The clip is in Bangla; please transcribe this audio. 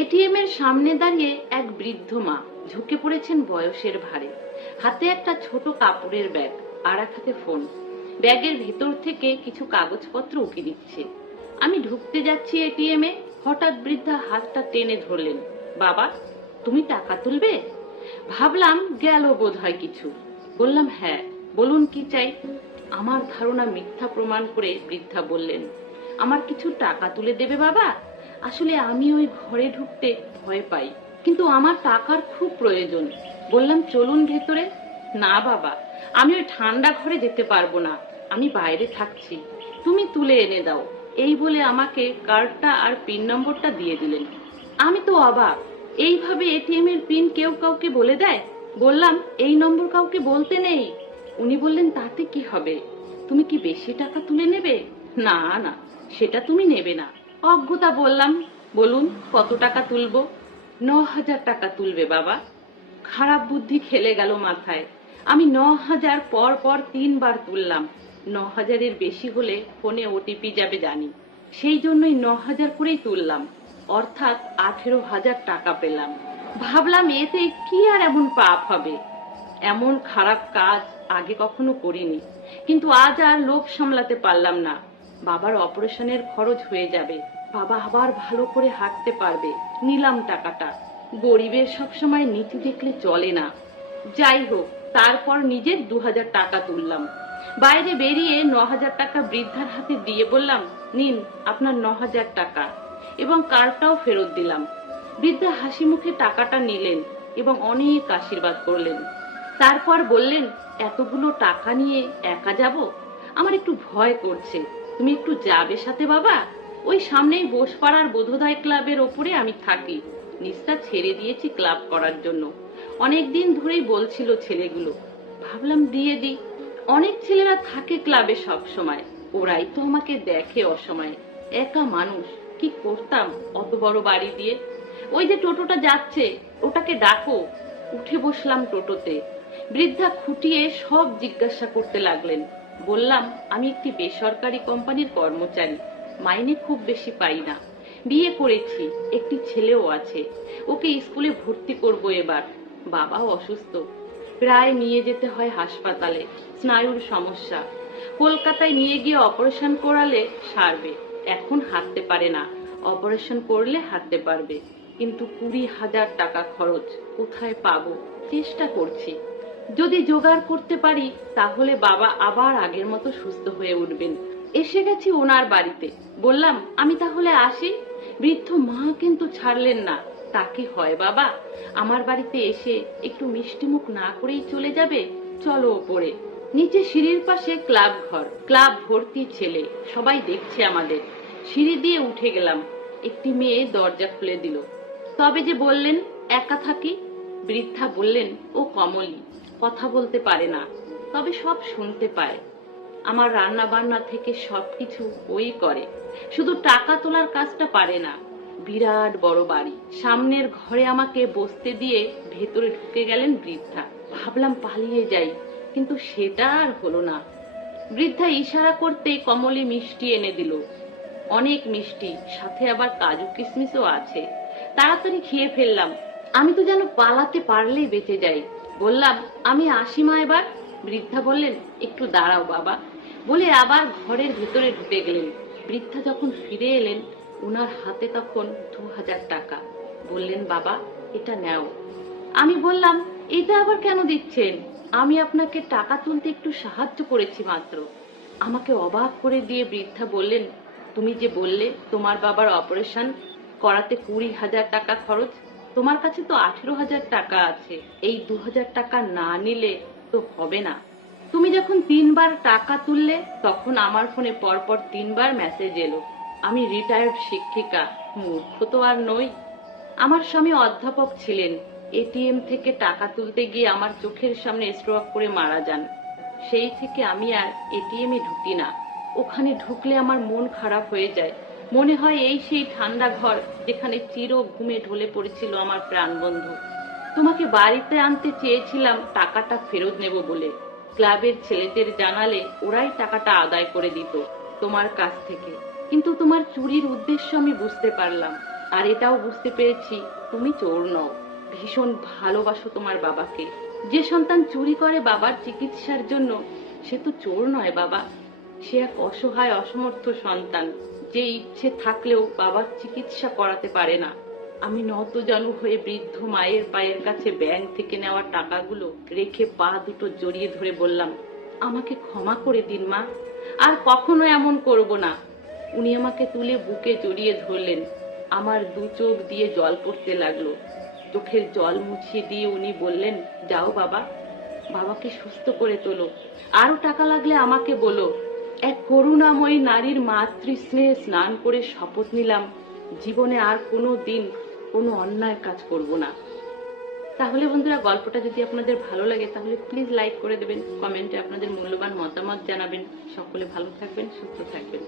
এটিএম এর সামনে দাঁড়িয়ে এক বৃদ্ধ মা ঝুঁকে পড়েছেন বয়সের ভারে। হাতে একটা ছোট কাপড়ের ব্যাগ, আর এক হাতে ফোন। ব্যাগের ভেতর থেকে কিছু কাগজপত্র উকি দিচ্ছে। আমি ঢুকতে যাচ্ছি এটিএম এ, হঠাৎ বৃদ্ধা হাতটা টেনে ধরলেন। বাবা, তুমি টাকা তুলবে? ভাবলাম গেল বোধ হয় কিছু। বললাম হ্যাঁ, বলুন কি চাই। আমার ধারণা মিথ্যা প্রমাণ করে বৃদ্ধা বললেন, আমার কিছু টাকা তুলে দেবে বাবা? আসলে আমি ওই ঘরে ঢুকতে ভয় পাই, কিন্তু আমার টাকার খুব প্রয়োজন। বললাম চলুন ভেতরে। না বাবা, আমি ওই ঠান্ডা ঘরে যেতে পারবো না, আমি বাইরে থাকছি, তুমি তুলে এনে দাও। এই বলে আমাকে কার্ডটা আর পিন নম্বরটা দিয়ে দিলেন। আমি তো অবাক, এইভাবে এটিএম এর পিন কেউ কাউকে বলে দেয়? বললাম এই নম্বর কাউকে বলতে নেই। উনি বললেন তাতে কি হবে, তুমি কি বেশি টাকা তুলে নেবে? না না, সেটা তুমি নেবে না। অজ্ঞতা বললাম, বলুন কত টাকা তুলবো? 9,000 টাকা তুলবে বাবা। খারাপ বুদ্ধি খেলে গেল মাথায়। আমি 9,000 পর পর 3 বার তুললাম। 9,000-এর বেশি হলে ফোনে ওটিপি যাবে জানি, সেই জন্যই 9,000 করেই তুললাম, অর্থাৎ 18,000 টাকা পেলাম। ভাবলাম এতে কি আর এমন পাপ হবে, এমন খারাপ কাজ আগে কখনো করিনি। কিন্তু আজ আর লোভ সামলাতে পারলাম না। বাবার অপারেশনের খরচ হয়ে যাবে, বাবা আবার ভালো করে হাঁটতে পারবে। নিলাম টাকাটা। গরিবের সবসময় নীতি দেখলে চলে না। যাই হোক, তারপর নিজের 2,000 টাকা তুললাম। বাইরে বেরিয়ে 9,000 টাকা বৃদ্ধার হাতে দিয়ে বললাম, নিন আপনার 9,000 টাকা, এবং কার্ডটাও ফেরত দিলাম। বৃদ্ধা হাসি মুখে টাকাটা নিলেন এবং অনেক আশীর্বাদ করলেন। তারপর বললেন, এতগুলো টাকা নিয়ে একা যাব? আমার একটু ভয় করছে, তুমি একটু যাবে সাথে বাবা? ওই সামনেই বোসপাড়ার বোধোদয় ক্লাবের ওপরে আমি থাকি। নিচটা ছেড়ে দিয়েছি ক্লাব করার জন্য। অনেকদিন ধরেই বলছিল ছেলেগুলো, ভাবলাম দিয়ে দিই। অনেক ছেলেরা থাকে ক্লাবে সব সময়, ওরাই তো আমাকে দেখে অসময়ে। একা মানুষ, কি করতাম অত বড় বাড়ি দিয়ে। ওই যে টোটোটা যাচ্ছে, ওটাকে ডাকো। উঠে বসলাম টোটোতে। বৃদ্ধা খুঁটিয়ে সব জিজ্ঞাসা করতে লাগলেন। বললাম আমি একটি বেসরকারি কোম্পানির কর্মচারী, মাইনে খুব বেশি পাই না, বিয়ে করেছি, একটি ছেলেও আছে, ওকে স্কুলে ভর্তি করব এবার। বাবাও অসুস্থ, প্রায় নিয়ে যেতে হয় হাসপাতালে, স্নায়ুর সমস্যা। কলকাতায় নিয়ে গিয়ে অপারেশন করালে সারবে, এখন হাঁটতে পারে না, অপারেশন করলে হাঁটতে পারবে। কিন্তু 20,000 টাকা খরচ, কোথায় পাবো? চেষ্টা করছি, যদি জোগাড় করতে পারি তাহলে বাবা আবার আগের মতো সুস্থ হয়ে উঠবেন। এসে গেছি ওনার বাড়িতে। বললাম আমি তাহলে আসি। বৃদ্ধ মা কিন্তু ছাড়লেন না। তা কি হয় বাবা, আমার বাড়িতে এসে একটু মিষ্টি মুখ না করেই চলে যাবে? চলো ওপরে। নিচে সিঁড়ির পাশে ক্লাব ঘর, ক্লাব ভর্তি ছেলে, সবাই দেখছে আমাদের। সিঁড়ি দিয়ে উঠে গেলাম। একটি মেয়ে দরজা খুলে দিল। তবে যে বললেন একা থাকি। বৃদ্ধা বললেন ও কমলি, কথা বলতে পারে না, তবে সব শুনতে পায়। আমার রান্না বান্না থেকে সবকিছু ওই করে, শুধু টাকা তোলার কাজটা পারে না। বিরাট বড় বাড়ি, সামনের ঘরে আমাকে বসতে দিয়ে ভেতরে ঢুকে গেলেন বৃদ্ধা। ভাবলাম পালিয়ে যাই, কিন্তু সেটা আর হলো না। বৃদ্ধা ইশারা করতেই কমলি মিষ্টি এনে দিল, অনেক মিষ্টি, সাথে আবার কাজু কিশমিশও আছে। তাড়াতাড়ি খেয়ে ফেললাম। আমি তো যেন পালাতে পারলেই বেঁচে যাই। বললাম আমি আসি মা এবার। বৃদ্ধা বললেন একটু দাঁড়াও বাবা, বলে আবার ঘরের ভেতরে ঢুকে গেলেন। বৃদ্ধা যখন ফিরে এলেন, ওনার হাতে তখন 2,000 টাকা। বললেন বাবা এটা নাও। আমি বললাম এটা আবার কেন দিচ্ছেন? আমি আপনাকে টাকা তুলতে একটু সাহায্য করেছি মাত্র। আমাকে অবাক করে দিয়ে বৃদ্ধা বললেন, তুমি যে বললে তোমার বাবার অপারেশন করাতে 20,000 টাকা খরচ, তোমার কাছে তো 18,000 টাকা আছে, এই 2,000 টাকা না নিলে তো হবে না। তুমি যখন 3 বার টাকা তুললে, তখন আমার ফোনে পরপর 3 বার মেসেজ এলো। আমি রিটায়ার্ড শিক্ষিকা, মূর্খ তো আর নই। আমার স্বামী অধ্যাপক ছিলেন, এটিএম থেকে টাকা তুলতে গিয়ে আমার চোখের সামনে স্ট্রোক করে মারা যান। সেই থেকে আমি আর এটিএমে ঢুকি না। ওখানে ঢুকলে আমার মন খারাপ হয়ে যায়, মনে হয় এই সেই ঠান্ডা ঘর যেখানে চির ঘুমে ঢলে পড়েছিল আমার প্রাণবন্ধু। তোমাকে বাড়িতে আনতে চেয়েছিলাম টাকাটা ফেরত নেব বলে। ক্লাবের ছেলেদের জানালে ওরাই টাকাটা আদায় করে দিত তোমার কাছ থেকে, কিন্তু তোমার চুরির উদ্দেশ্য আমি বুঝতে পারলাম। আর এটাও বুঝতে পেরেছি তুমি চোর নও, ভীষণ ভালোবাসো তোমার বাবাকে। যে সন্তান চুরি করে বাবার চিকিৎসার জন্য, সে তো চোর নয় বাবা, সে এক অসহায় অসমর্থ সন্তান, যে ইচ্ছে থাকলেও বাবার চিকিৎসা করাতে পারে না। আমি নতজানু হয়ে বৃদ্ধ মায়ের পায়ের কাছে ব্যাংক থেকে নেওয়া টাকাগুলো রেখে পা দুটো জড়িয়ে ধরে বললাম, আমাকে ক্ষমা করে দিন মা, আর কখনো এমন করব না। উনি আমাকে তুলে বুকে জড়িয়ে ধরলেন। আমার দু চোখ দিয়ে জল পড়তে লাগলো। চোখের জল মুছিয়ে দিয়ে উনি বললেন, যাও বাবা, বাবাকে সুস্থ করে তোলো, আরো টাকা লাগলে আমাকে বলো। এক করুণাময়ী নারীর মাতৃস্নেহে স্নান করে শপথ নিলাম, জীবনে আর কোনো দিন কোনো অন্যায় কাজ করব না। তাহলে বন্ধুরা, গল্পটা যদি আপনাদের ভালো লাগে তাহলে প্লিজ লাইক করে দেবেন, কমেন্টে আপনাদের মূল্যবান মতামত জানাবেন। সকলে ভালো থাকবেন, সুস্থ থাকবেন।